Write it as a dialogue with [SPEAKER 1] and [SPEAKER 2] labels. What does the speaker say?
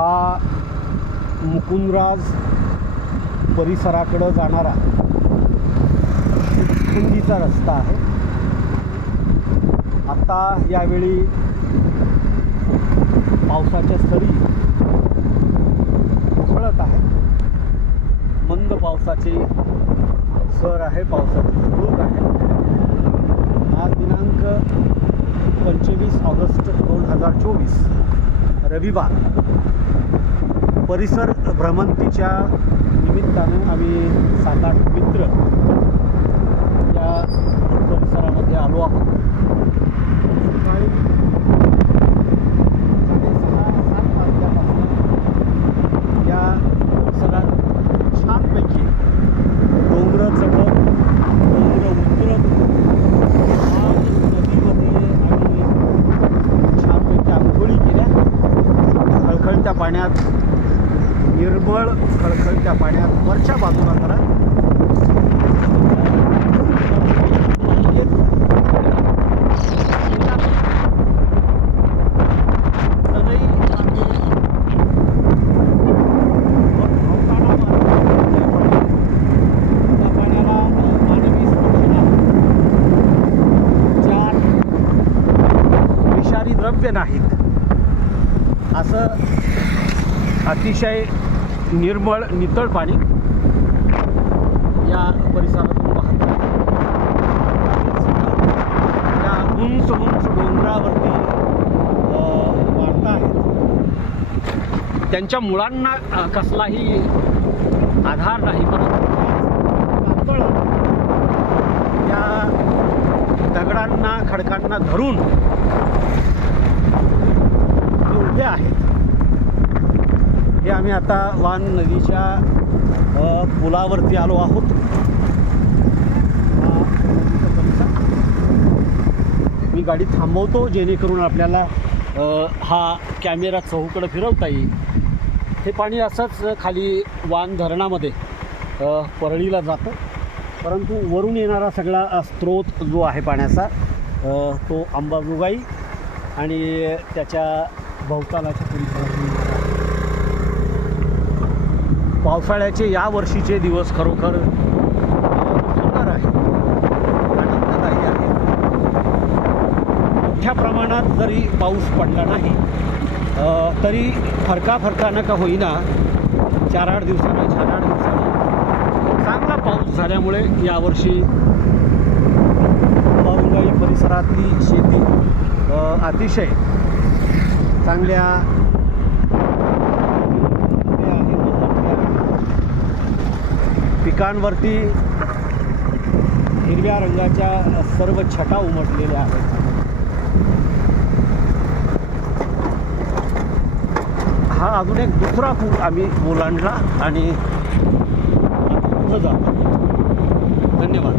[SPEAKER 1] हा मुकुंदराज परिसराकडं जाणारा खंडीचा रस्ता आहे. आता यावेळी पावसाच्या सरी उखळत आहे मंद पावसाची सर आहे पावसाची झुळूक आहे. आज दिनांक पंचवीस ऑगस्ट दोन हजार चोवीस. रविवार. परिसर भ्रमंतीच्या निमित्तानं आम्ही सात आठ मित्र या परिसरामध्ये आलो आहोत. खळखळत्या पाण्यात निर्मळ खळखळत्या पाण्यात वरच्या बाजूला करा. नाहीत. असं अतिशय निर्मळ नितळ पाणी या परिसरातून वाहत या उंच उंच डोंगरावरती वाढता वाढत आहेत. त्यांच्या मुळांना कसलाही आधार नाही परंतु पातळ या दगडांना खडकांना धरून जे उभे आहेत हे आम्ही आता वान नदीच्या पुलावरती आलो आहोत. मी गाडी थांबवतो जेणेकरून आपल्याला हा कॅमेरा चहूकडं फिरवता येईल. हे पाणी असंच खाली वान धरणामध्ये परळीला जातं. परंतु वरून येणारा सगळा स्रोत जो आहे पाण्याचा तो अंबाजोगाई आणि त्याच्या भोवतालाच्या परिसरातून येत आहे. पावसाळ्याचे या वर्षीचे दिवस खरोखर सुंदर आहे. आनंददायी आहे मोठ्या प्रमाणात जरी पाऊस पडला नाही तरी फरका फरकानं का होईना चार आठ दिवसानं चार आठ दिवसानं चांगला पाऊस झाल्यामुळे यावर्षी अंबाजोगाई परिसरातली शेती अतिशय चांगल्या हे आहे, उन्नत आहे. पिकांवरती हिरव्या रंगाच्या सर्व छटा उमटलेल्या आहेत. हा अजून एक दुसरा पूल आम्ही ओलांडला आणि पुढं जातो. धन्यवाद.